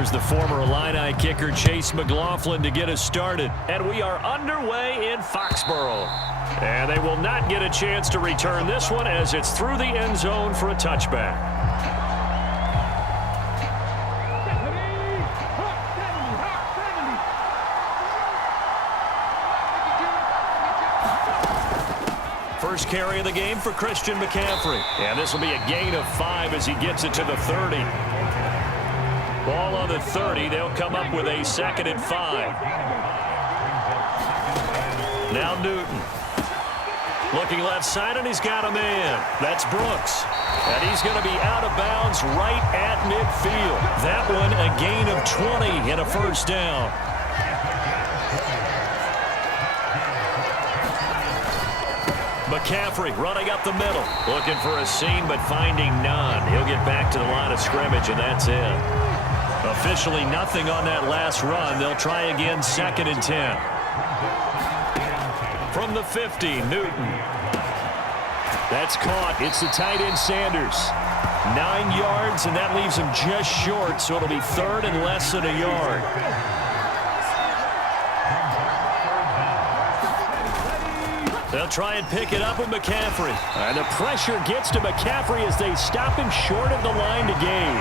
Here's the former Illini kicker Chase McLaughlin to get us started. And we are underway in Foxborough. And they will not get a chance to return this one as it's through the end zone for a touchback. First carry of the game for Christian McCaffrey. And this will be a gain of 5 as he gets it to the 30. Ball on the 30. They'll come up with a 2nd and 5. Now Newton. Looking left side, and he's got a man. That's Brooks. And he's going to be out of bounds right at midfield. That one a gain of 20 and a first down. McCaffrey running up the middle. Looking for a seam, but finding none. He'll get back to the line of scrimmage, and that's it. Officially nothing on that last run. They'll try again 2nd and 10. From the 50, Newton. That's caught. It's the tight end Sanders. 9 yards, and that leaves him just short, so it'll be 3rd and less than a yard. They'll try and pick it up with McCaffrey. And the pressure gets to McCaffrey as they stop him short of the line to gain.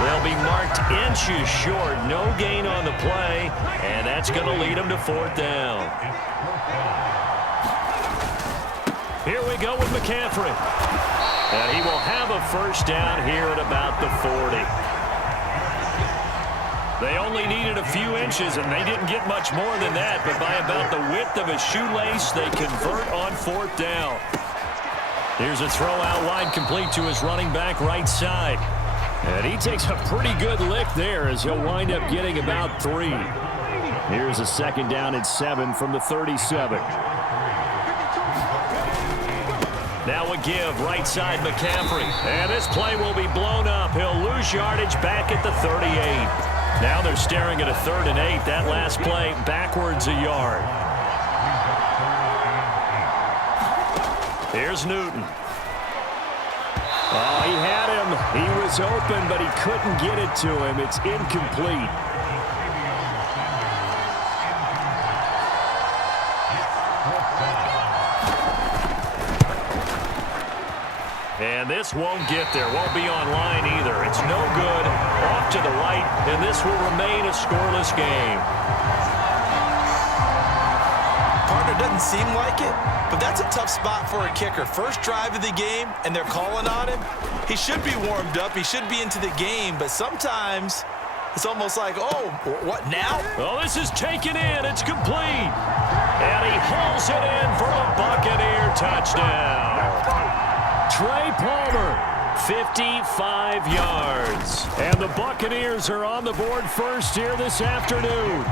They'll be marked inches short. No gain on the play, and that's going to lead them to 4th down. Here we go with McCaffrey. And he will have a first down here at about the 40. They only needed a few inches, and they didn't get much more than that. But by about the width of a shoelace, they convert on 4th down. Here's a throw out wide, complete to his running back right side. And he takes a pretty good lick there as he'll wind up getting about 3. Here's a 2nd down and 7 from the 37. Now a give, right side McCaffrey. And this play will be blown up. He'll lose yardage back at the 38. Now they're staring at a 3rd and 8. That last play backwards a yard. Here's Newton. Oh, he had him. He was open, but he couldn't get it to him. It's incomplete. And this won't get there. Won't be online either. It's no good. Off to the right, and this will remain a scoreless game. Partner, doesn't seem like it, but that's a tough spot for a kicker. First drive of the game, and they're calling on him. He should be warmed up. He should be into the game, but sometimes it's almost like, oh, what now? Well, this is taken in. It's complete. And he hauls it in for a Buccaneer touchdown. Trey Palmer, 55 yards. And the Buccaneers are on the board first here this afternoon.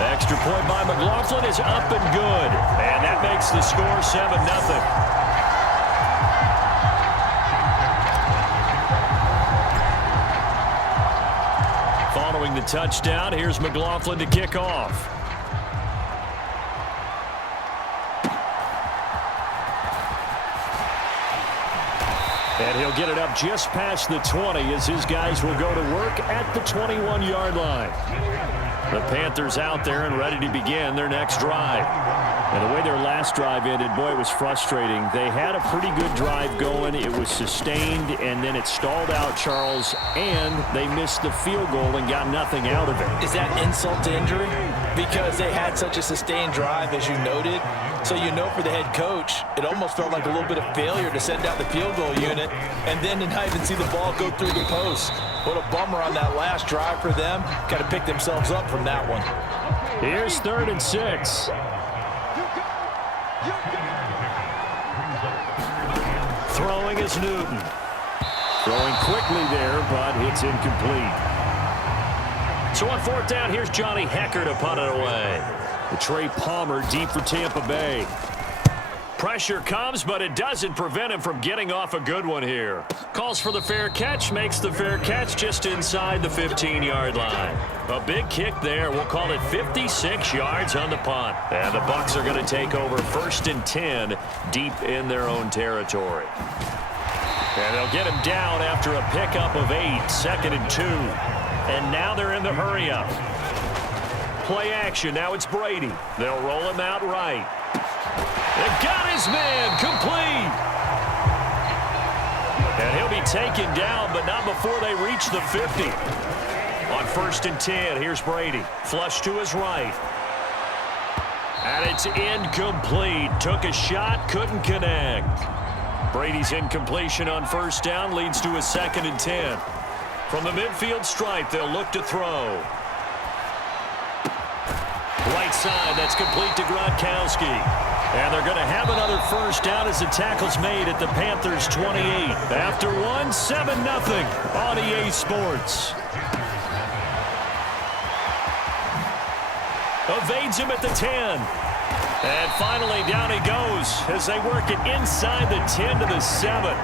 Extra point by McLaughlin is up and good. And that makes the score 7-0. Following the touchdown, here's McLaughlin to kick off. And he'll get it up just past the 20 as his guys will go to work at the 21-yard line. The Panthers out there and ready to begin their next drive. And the way their last drive ended, boy, it was frustrating. They had a pretty good drive going. It was sustained, and then it stalled out, Charles, and they missed the field goal and got nothing out of it. Is that insult to injury? Because they had such a sustained drive, as you noted. So you know for the head coach, it almost felt like a little bit of failure to send out the field goal unit and then to not even see the ball go through the post. What a bummer on that last drive for them. Got to pick themselves up from that one. Here's 3rd and 6. Throwing is Newton. Throwing quickly there, but it's incomplete. So on 4th down, here's Johnny Hecker to punt it away. The Trey Palmer deep for Tampa Bay. Pressure comes, but it doesn't prevent him from getting off a good one here. Calls for the fair catch, makes the fair catch just inside the 15-yard line. A big kick there. We'll call it 56 yards on the punt. And the Bucs are going to take over 1st and 10 deep in their own territory. And they'll get him down after a pickup of 8, 2nd and 2. And now they're in the hurry-up. Play action. Now it's Brady. They'll roll him out right. They've got his man complete. And he'll be taken down, but not before they reach the 50. On 1st and 10, here's Brady. Flush to his right. And it's incomplete. Took a shot, couldn't connect. Brady's incompletion on 1st down leads to a 2nd and 10. From the midfield stripe, they'll look to throw. Right side, that's complete to Gronkowski. And they're going to have another 1st down as the tackle's made at the Panthers' 28. After 7-0 on EA Sports. Evades him at the 10. And finally down he goes as they work it inside the 10 to the 7.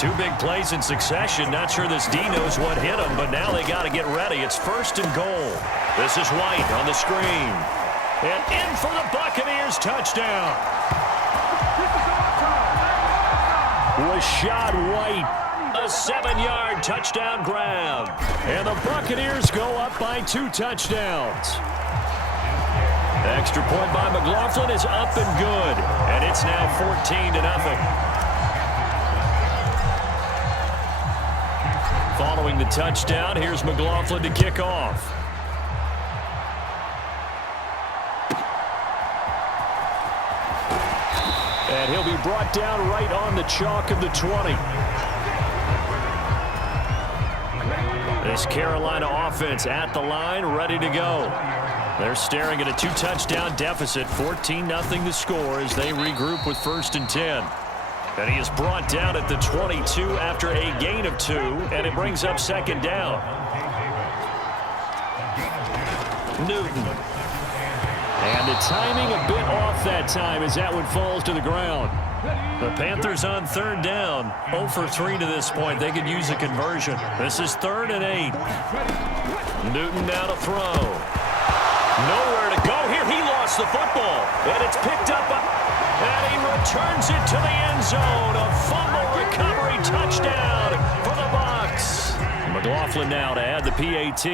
2 big plays in succession. Not sure this D knows what hit him, but now they got to get ready. It's 1st and goal. This is White on the screen. And in for the Buccaneers touchdown. Rashad White, a 7-yard touchdown grab. And the Buccaneers go up by 2 touchdowns. Extra point by McLaughlin is up and good. And it's now 14-0. Following the touchdown, here's McLaughlin to kick off. And he'll be brought down right on the chalk of the 20. This Carolina offense at the line, ready to go. They're staring at a 2-touchdown deficit, 14-0 the score as they regroup with 1st and 10. And he is brought down at the 22 after a gain of 2, and it brings up 2nd down. Newton. And the timing a bit off that time as that one falls to the ground. The Panthers on 3rd down, 0 for 3 to this point. They could use a conversion. This is 3rd and 8. Newton now to throw. Nowhere to go here. He lost the football. And it's picked up. And he returns it to the end zone. A fumble recovery touchdown for the Bucs. McLaughlin now to add the PAT.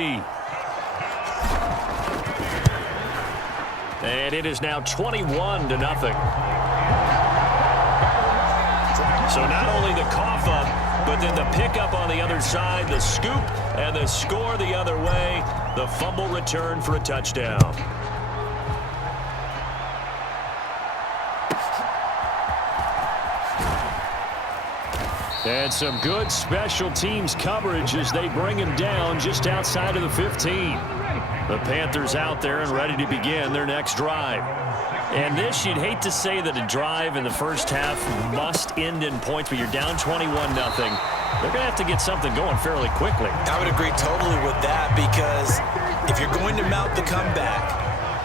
And it is now 21-0. So not only the cough up, but then the pickup on the other side, the scoop, and the score the other way. The fumble return for a touchdown. And some good special teams coverage as they bring him down just outside of the 15. The Panthers out there and ready to begin their next drive. And this, you'd hate to say that a drive in the first half must end in points, but you're down 21-0. They're going to have to get something going fairly quickly. I would agree totally with that, because if you're going to mount the comeback,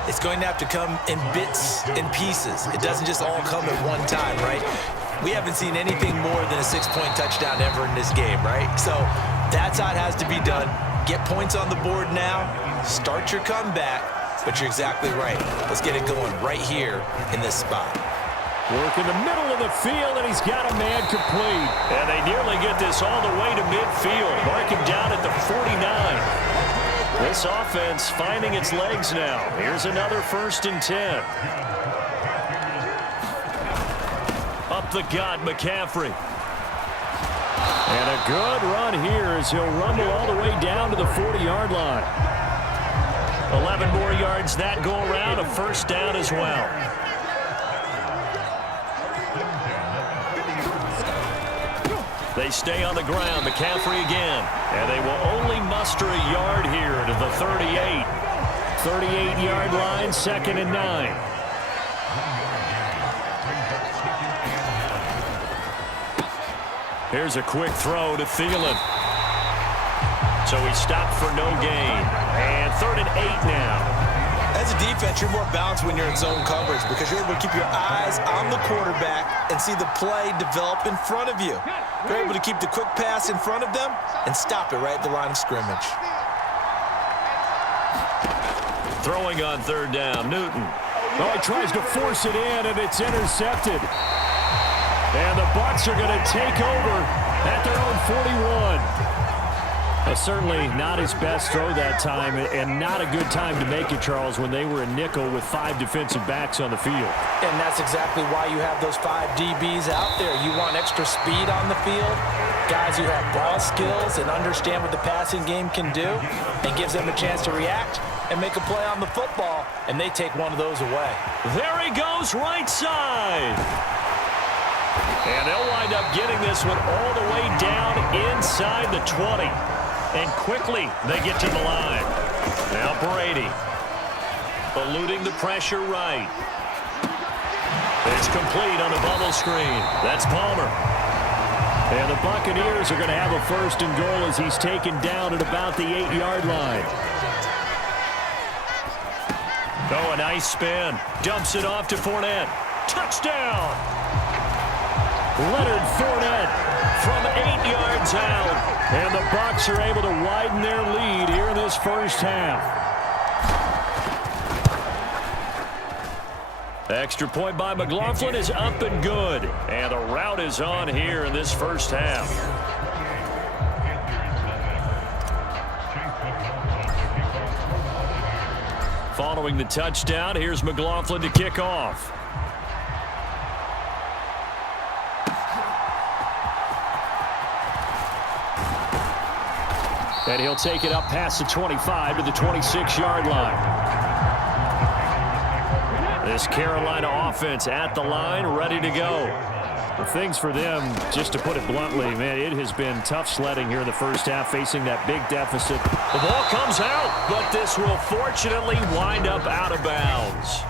it's going to have to come in bits and pieces. It doesn't just all come at one time, right? We haven't seen anything more than a 6-point touchdown ever in this game, right? So that's how it has to be done. Get points on the board now. Start your comeback. But you're exactly right. Let's get it going right here in this spot. Work in the middle of the field, and he's got a man complete. And they nearly get this all the way to midfield. Mark him down at the 49. This offense finding its legs now. Here's another 1st and 10. Up the gut, McCaffrey. And a good run here as he'll rumble all the way down to the 40-yard line. 11 more yards that go around, a 1st down as well. They stay on the ground, McCaffrey again. And they will only muster a yard here to the 38. 38-yard line, 2nd and 9. Here's a quick throw to Thielen. So he stopped for no gain. And 3rd and 8 now. As a defense, you're more balanced when you're in zone coverage because you're able to keep your eyes on the quarterback and see the play develop in front of you. You're able to keep the quick pass in front of them and stop it right at the line of scrimmage. Throwing on 3rd down, Newton. Oh, he tries to force it in, and it's intercepted. And the Bucs are going to take over at their own 41. Certainly not his best throw that time, and not a good time to make it, Charles, when they were a nickel with 5 defensive backs on the field. And that's exactly why you have those 5 DBs out there. You want extra speed on the field, guys who have ball skills and understand what the passing game can do, and gives them a chance to react and make a play on the football, and they take one of those away. There he goes, right side. And they'll wind up getting this one all the way down inside the 20. And quickly, they get to the line. Now Brady, eluding the pressure right. It's complete on the bubble screen. That's Palmer. And the Buccaneers are going to have a 1st and goal as he's taken down at about the 8-yard line. Oh, a nice spin. Dumps it off to Fournette. Touchdown! Leonard Fournette from 8 yards out. And the Bucs are able to widen their lead here in this first half. Extra point by McLaughlin is up and good. And the route is on here in this first half. Following the touchdown, here's McLaughlin to kick off. And he'll take it up past the 25 to the 26-yard line. This Carolina offense at the line, ready to go. The things for them, just to put it bluntly, man, it has been tough sledding here in the first half, facing that big deficit. The ball comes out, but this will fortunately wind up out of bounds.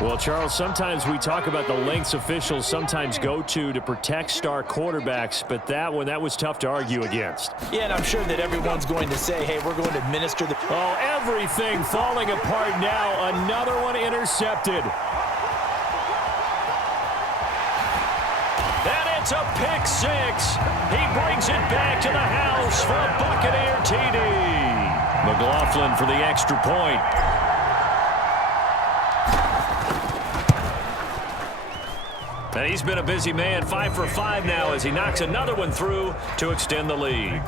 Well, Charles, sometimes we talk about the lengths officials sometimes go to protect star quarterbacks, but that one, that was tough to argue against. Yeah, and I'm sure that everyone's going to say, hey, we're going to administer the... Oh, everything falling apart now. Another one intercepted. And it's a pick 6. He brings it back to the house for a Buccaneer TD. McLaughlin for the extra point. And he's been a busy man, 5 for 5 now as he knocks another one through to extend the lead.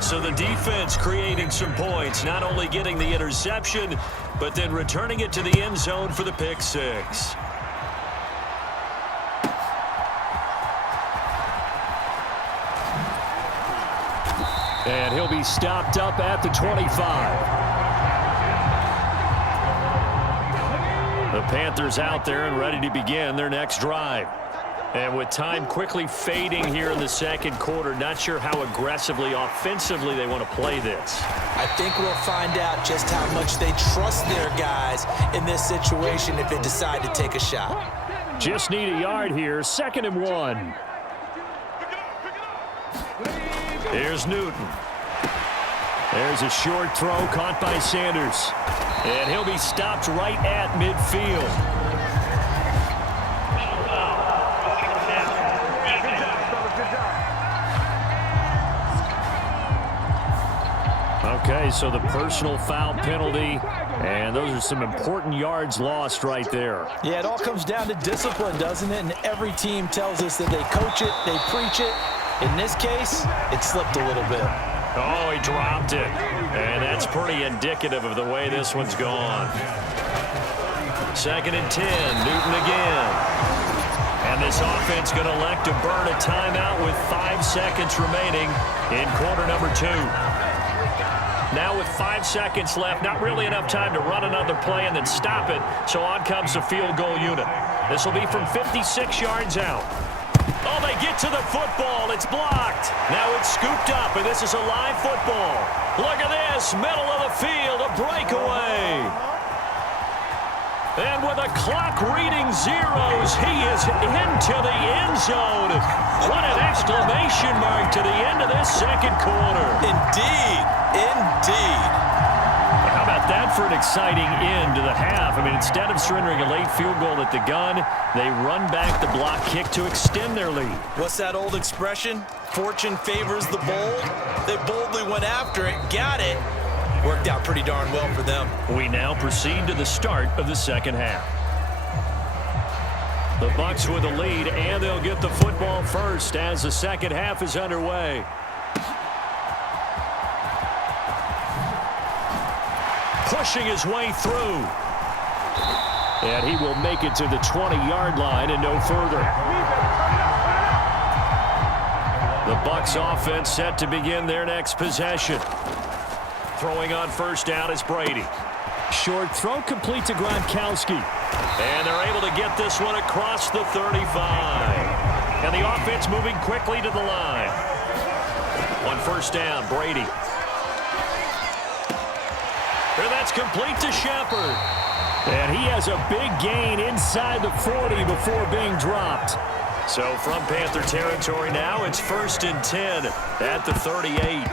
So the defense creating some points, not only getting the interception, but then returning it to the end zone for the pick 6. And he'll be stopped up at the 25. The Panthers out there and ready to begin their next drive. And with time quickly fading here in the second quarter, not sure how aggressively, offensively they want to play this. I think we'll find out just how much they trust their guys in this situation if they decide to take a shot. Just need a yard here, 2nd and 1. Here's Newton. There's a short throw caught by Sanders. And he'll be stopped right at midfield. Okay, so the personal foul penalty, and those are some important yards lost right there. Yeah, it all comes down to discipline, doesn't it? And every team tells us that they coach it, they preach it. In this case, it slipped a little bit. Oh, he dropped it. And that's pretty indicative of the way this one's gone. 2nd and 10, Newton again. And this offense going to elect to burn a timeout with 5 seconds remaining in quarter number 2. Now with 5 seconds left, not really enough time to run another play and then stop it. So on comes the field goal unit. This will be from 56 yards out. Oh, they get to the football. It's blocked. Now it's scooped up, and this is a live football. Look at this. Middle of the field, a breakaway. And with the clock reading zeros, he is into the end zone. What an exclamation mark to the end of this second quarter. Indeed. Indeed. How about that for an exciting end to the half? I mean, instead of surrendering a late field goal at the gun, they run back the block kick to extend their lead. What's that old expression? Fortune favors the bold. They boldly went after it, got it, Worked out pretty darn well for them. We now proceed to the start of the second half. The Bucs with the lead, and they'll get the football first as the second half is underway. Pushing his way through. And he will make it to the 20-yard line and no further. The Bucs offense set to begin their next possession. Throwing on first down is Brady. Short throw complete to Gronkowski. And they're able to get this one across the 35. And the offense moving quickly to the line. On first down, Brady. And that's complete to Shepard. And he has a big gain inside the 40 before being dropped. So from Panther territory now, it's 1st and 10 at the 38.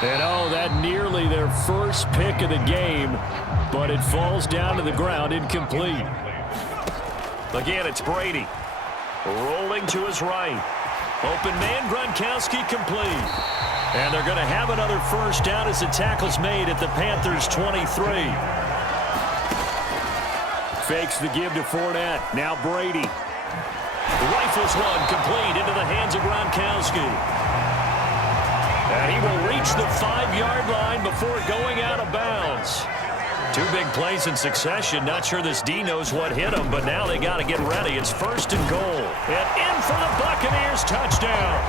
And oh, that nearly their first pick of the game, but it falls down to the ground incomplete. Again, it's Brady. Rolling to his right. Open man, Gronkowski complete. And they're going to have another first down as the tackle's made at the Panthers' 23. Fakes the give to Fournette. Now Brady. Rifles one complete into the hands of Gronkowski. And he will reach the 5-yard line before going out of bounds. Two big plays in succession. Not sure this D knows what hit him, but now they got to get ready. It's 1st and goal. And in for the Buccaneers, touchdown.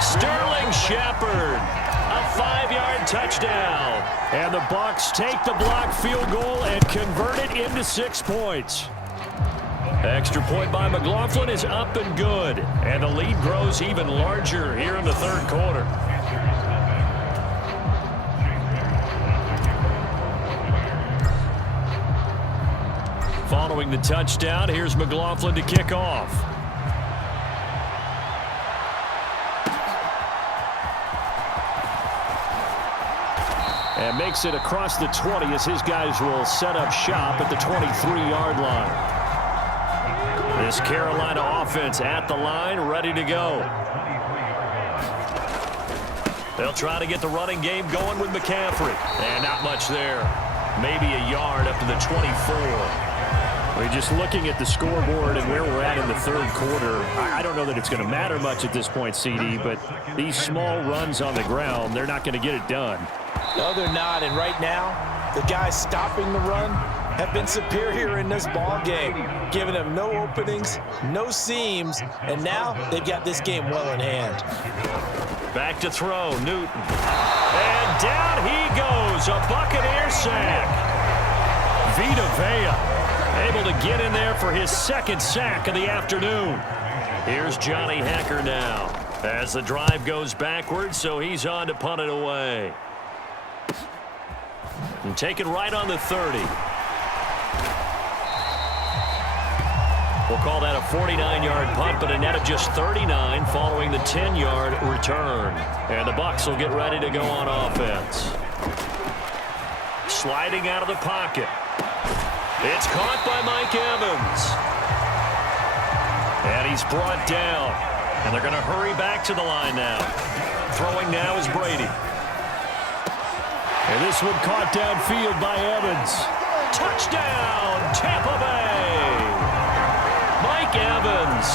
Sterling Shepard, a 5-yard touchdown. And the Bucs take the block field goal and convert it into 6 points. Extra point by McLaughlin is up and good. And the lead grows even larger here in the third quarter. Following the touchdown, here's McLaughlin to kick off. And makes it across the 20 as his guys will set up shop at the 23-yard line. This Carolina offense at the line, ready to go. They'll try to get the running game going with McCaffrey. And not much there. Maybe a yard up to the 24. We're just looking at the scoreboard and where we're at in the third quarter. I don't know that it's going to matter much at this point, CD, but these small runs on the ground, they're not going to get it done. No, they're not. And right now, the guys stopping the run have been superior in this ball game, giving them no openings, no seams, and now they've got this game well in hand. Back to throw, Newton. And down he goes, a Buccaneer sack. Vita Vea able to get in there for his second sack of the afternoon. Here's Johnny Hekker now as the drive goes backwards, so he's on to punt it away. And taken right on the 30. We'll call that a 49-yard punt, but a net of just 39 following the 10-yard return. And the Bucs will get ready to go on offense. Sliding out of the pocket. It's caught by Mike Evans. And he's brought down. And they're going to hurry back to the line now. Throwing now is Brady. And this one caught downfield by Evans. Touchdown, Tampa Bay. Mike Evans,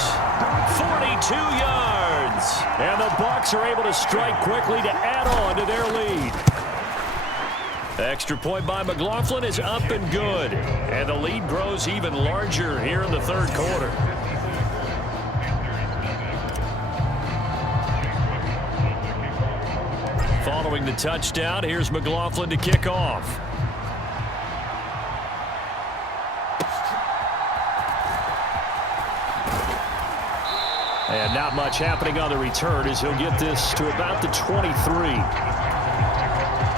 42 yards. And the Bucs are able to strike quickly to add on to their lead. Extra point by McLaughlin is up and good. And the lead grows even larger here in the third quarter. Following the touchdown, here's McLaughlin to kick off. And not much happening on the return as he'll get this to about the 23.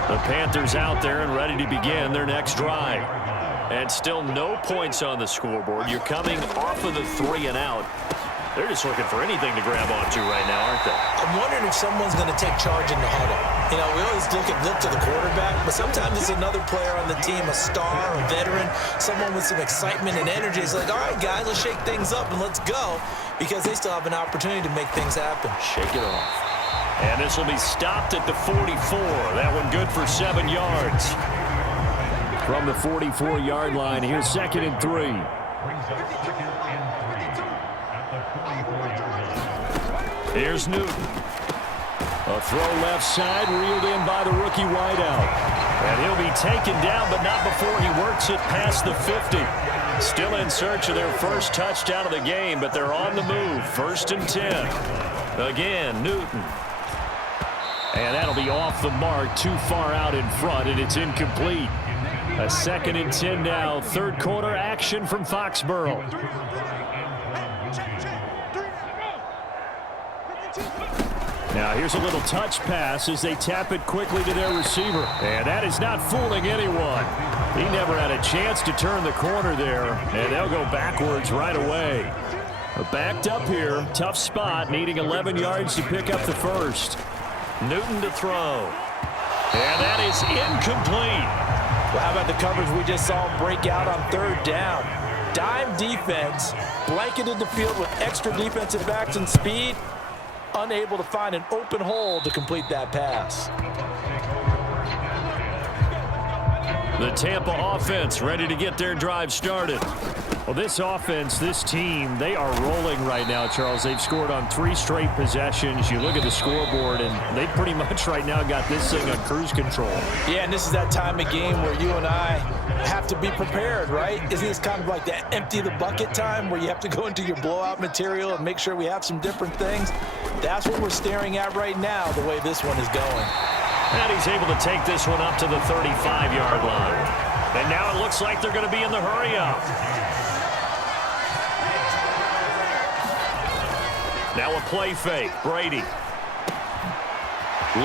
The Panthers out there and ready to begin their next drive. And still no points on the scoreboard. You're coming off of the 3 and out. They're just looking for anything to grab onto right now, aren't they? I'm wondering if someone's going to take charge in the huddle. You know, we always look to the quarterback, but sometimes it's another player on the team, a star, a veteran, someone with some excitement and energy. It's like, all right, guys, let's shake things up and let's go, because they still have an opportunity to make things happen. Shake it off. And this will be stopped at the 44. That one good for 7 yards. From the 44-yard line, here's 2nd and 3. Here's Newton. A throw left side, reeled in by the rookie wideout. And he'll be taken down, but not before he works it past the 50. Still in search of their first touchdown of the game, but they're on the move. 1st and 10. Again, Newton. And that'll be off the mark, too far out in front, and it's incomplete. A 2nd and 10 now. 3rd quarter action from Foxborough. Now here's a little touch pass as they tap it quickly to their receiver. And that is not fooling anyone. He never had a chance to turn the corner there, and they'll go backwards right away. Backed up here, tough spot, needing 11 yards to pick up the first. Newton to throw. And that is incomplete. Well, how about the coverage we just saw him break out on 3rd down? Dime defense, blanketed the field with extra defensive backs and speed, unable to find an open hole to complete that pass. The Tampa offense ready to get their drive started. Well, this offense, this team, they are rolling right now, Charles. They've scored on 3 straight possessions. You look at the scoreboard, and they pretty much right now got this thing on cruise control. Yeah, and this is that time of game where you and I have to be prepared, right? Isn't this kind of like that empty the bucket time where you have to go into your blowout material and make sure we have some different things? That's what we're staring at right now, the way this one is going. And he's able to take this one up to the 35-yard line. And now it looks like they're going to be in the hurry-up. Now a play fake. Brady.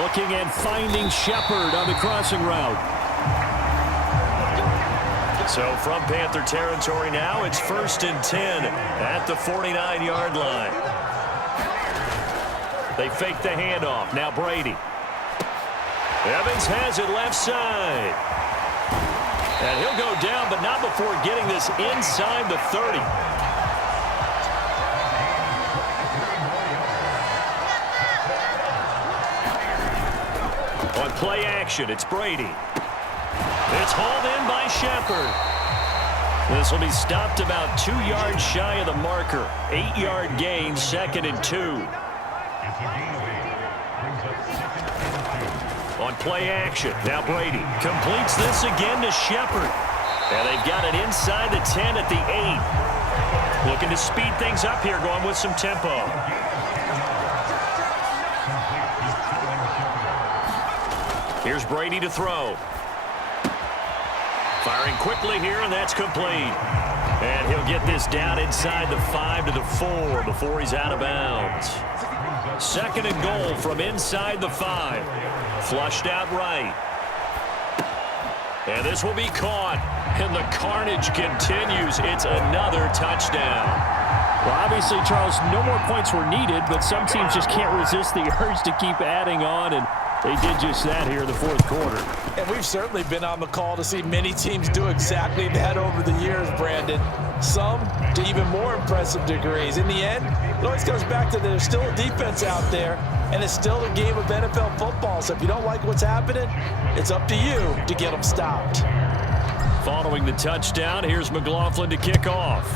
Looking and finding Shepard on the crossing route. So from Panther territory now, it's 1st and 10 at the 49-yard line. They fake the handoff. Now Brady. Evans has it left side. And he'll go down, but not before getting this inside the 30. On play action, it's Brady. It's hauled in by Shepard. This will be stopped about 2 yards shy of the marker. 8-yard gain, 2nd and 2. On play action, now Brady completes this again to Shepard. And they've got it inside the 10 at the 8. Looking to speed things up here, going with some tempo. Here's Brady to throw. Firing quickly here, and that's complete. And he'll get this down inside the 5 to the 4 before he's out of bounds. 2nd and goal from inside the 5. Flushed out right. And this will be caught. And the carnage continues. It's another touchdown. Well, obviously, Charles, no more points were needed, but some teams just can't resist the urge to keep adding on, and they did just that here in the 4th quarter. And we've certainly been on the call to see many teams do exactly that over the years, Brandon. Some to even more impressive degrees. In the end, it always comes back to there's still a defense out there, and it's still a game of NFL football. So if you don't like what's happening, it's up to you to get them stopped. Following the touchdown, here's McLaughlin to kick off.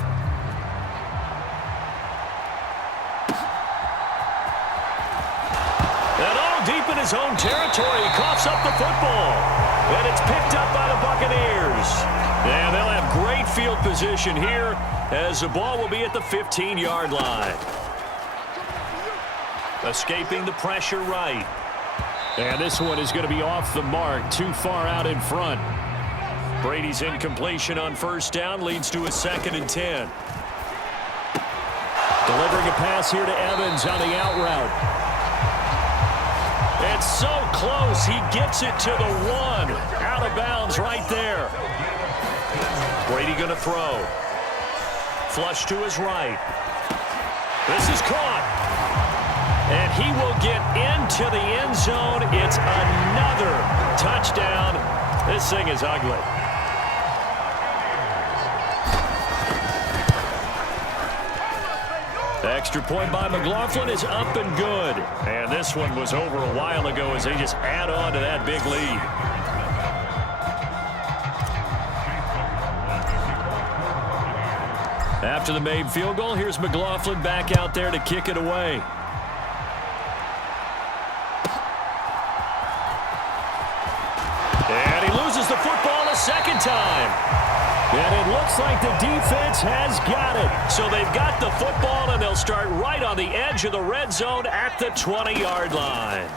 And all deep in his own territory, he coughs up the football. And it's picked up by the Buccaneers. And they'll have great field position here as the ball will be at the 15-yard line. Escaping the pressure right. And this one is going to be off the mark, too far out in front. Brady's incompletion on 1st down leads to a 2nd and 10. Delivering a pass here to Evans on the out route. And so close, he gets it to the 1. Out of bounds right there. Brady going to throw. Flush to his right. This is caught. And he will get into the end zone. It's another touchdown. This thing is ugly. Extra point by McLaughlin is up and good. And this one was over a while ago as they just add on to that big lead. After the made field goal, here's McLaughlin back out there to kick it away. And he loses the football a second time. And it looks like the defense has got it. So they've got the football, and they'll start right on the edge of the red zone at the 20-yard line.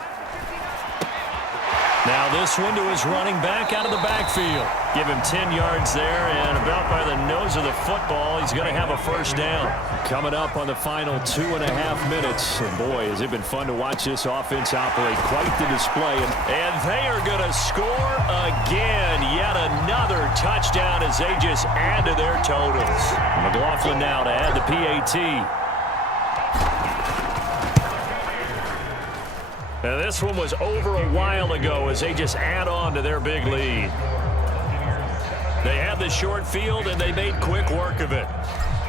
Now this one to his running back out of the backfield. Give him 10 yards there, and about by the nose of the football, he's going to have a first down. Coming up on the final 2.5 minutes. And boy, has it been fun to watch this offense operate. Quite the display. And they are going to score again. Yet another touchdown as they just add to their totals. McLaughlin now to add the PAT. Now this one was over a while ago as they just add on to their big lead. They had the short field, and they made quick work of it.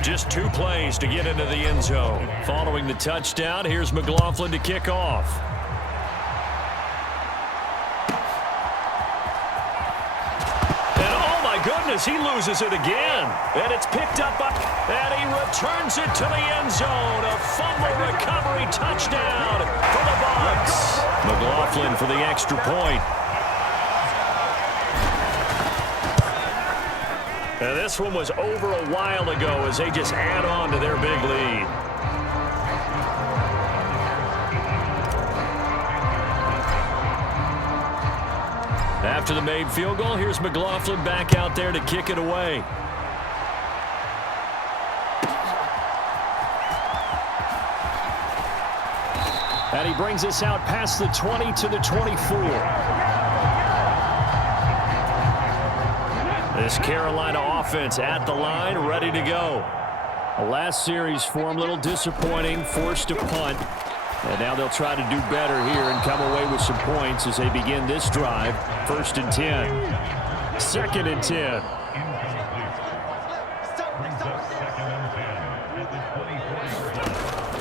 Just 2 plays to get into the end zone. Following the touchdown, here's McLaughlin to kick off. And oh my goodness, he loses it again. And it's picked up by, and he returns it to the end zone. A fumble recovery touchdown for the Bucs. McLaughlin for the extra point. Now this one was over a while ago as they just add on to their big lead. After the made field goal, here's McLaughlin back out there to kick it away. And he brings us out past the 20 to the 24. This Carolina offense at the line, ready to go. The last series for him, a little disappointing, forced to punt. And now they'll try to do better here and come away with some points as they begin this drive. 1st and 10. 2nd and 10.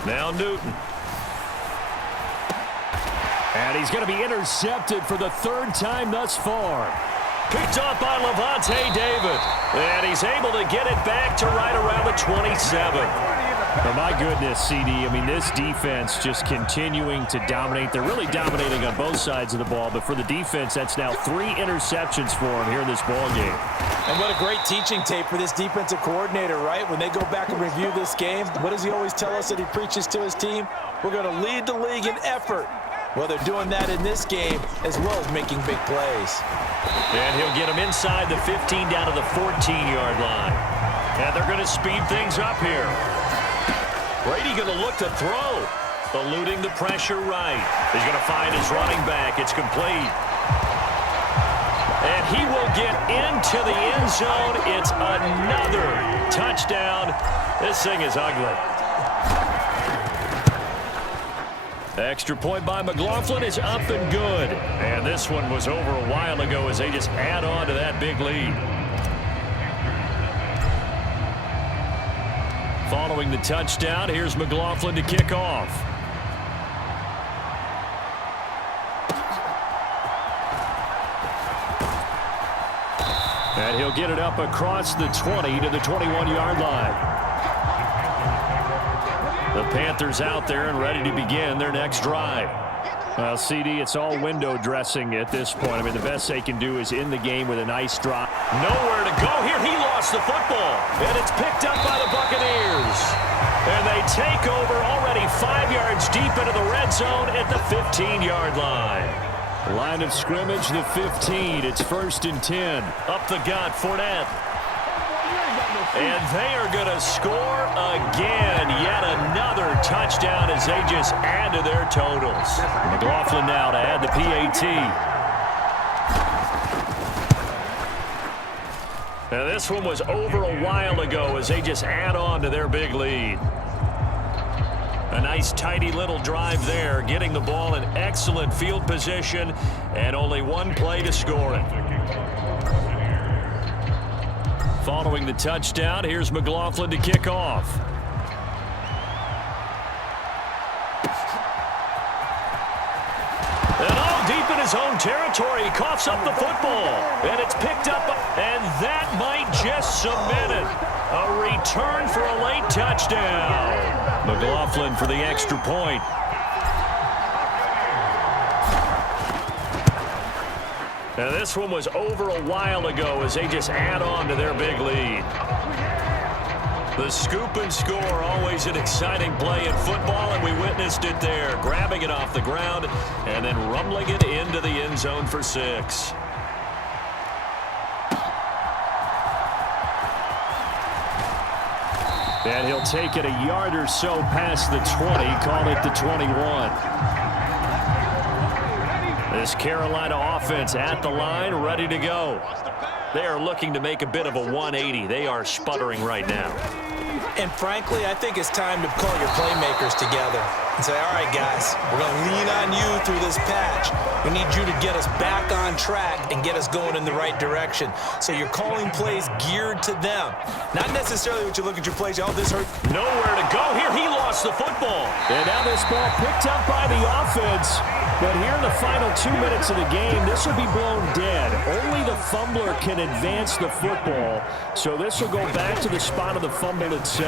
Now Newton. And he's going to be intercepted for the 3rd time thus far. Picked off by Levante David. And he's able to get it back to right around the 27. Oh, my goodness, CD. I mean, this defense just continuing to dominate. They're really dominating on both sides of the ball. But for the defense, that's now 3 interceptions for him here in this ball game. And what a great teaching tape for this defensive coordinator, right? When they go back and review this game, what does he always tell us that he preaches to his team? We're going to lead the league in effort. Well, they're doing that in this game as well as making big plays. And he'll get them inside the 15 down to the 14-yard line. And they're going to speed things up here. Brady going to look to throw. Eluding the pressure right. He's going to find his running back. It's complete. And he will get into the end zone. It's another touchdown. This thing is ugly. Extra point by McLaughlin is up and good. And this one was over a while ago as they just add on to that big lead. Following the touchdown, here's McLaughlin to kick off. And he'll get it up across the 20 to the 21-yard line. The Panthers out there and ready to begin their next drive. Well, CD, it's all window dressing at this point. I mean, the best they can do is in the game with a nice drop. Nowhere to go here. He lost the football. And it's picked up by the Buccaneers. And they take over already 5 yards deep into the red zone at the 15-yard line. Line of scrimmage, the 15. It's 1st and 10. Up the gut, Fournette. And they are going to score again. Yet another touchdown as they just add to their totals. McLaughlin now to add the PAT. Now this one was over a while ago as they just add on to their big lead. A nice tidy little drive there, getting the ball in excellent field position and only 1 play to score it. Following the touchdown, here's McLaughlin to kick off. his own territory. He coughs up the football, and it's picked up, and that might just cement it. A return for a late touchdown. McLaughlin for the extra point. Now this one was over a while ago as they just add on to their big lead. The scoop and score, always an exciting play in football, and we witnessed it there. Grabbing it off the ground and then rumbling it into the end zone for 6. And he'll take it a yard or so past the 20, call it the 21. This Carolina offense at the line, ready to go. They are looking to make a bit of a 180. They are sputtering right now. And frankly, I think it's time to call your playmakers together and say, all right, guys, we're going to lean on you through this patch. We need you to get us back on track and get us going in the right direction. So you're calling plays geared to them. Not necessarily what you look at your plays, oh, this hurt. Nowhere to go here. He lost the football. And now this ball picked up by the offense. But here in the final 2 minutes of the game, this will be blown dead. Only the fumbler can advance the football. So this will go back to the spot of the fumble itself.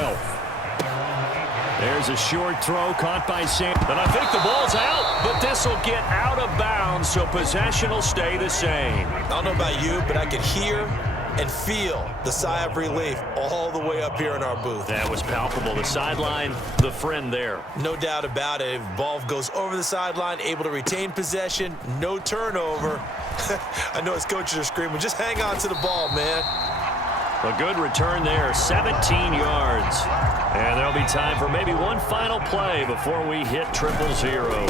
There's a short throw caught by Sam. And I think the ball's out, but this will get out of bounds, so possession will stay the same. I don't know about you, but I could hear and feel the sigh of relief all the way up here in our booth. That was palpable. The sideline, the friend there. No doubt about it. Ball goes over the sideline, able to retain possession, no turnover. I know his coaches are screaming, just hang on to the ball, man. A good return there, 17 yards. And there'll be time for maybe one final play before we hit triple zeros.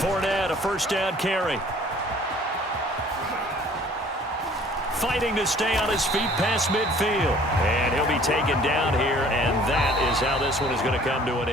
Fournette, a first down carry. Fighting to stay on his feet past midfield. And he'll be taken down here, and that is how this one is going to come to an end.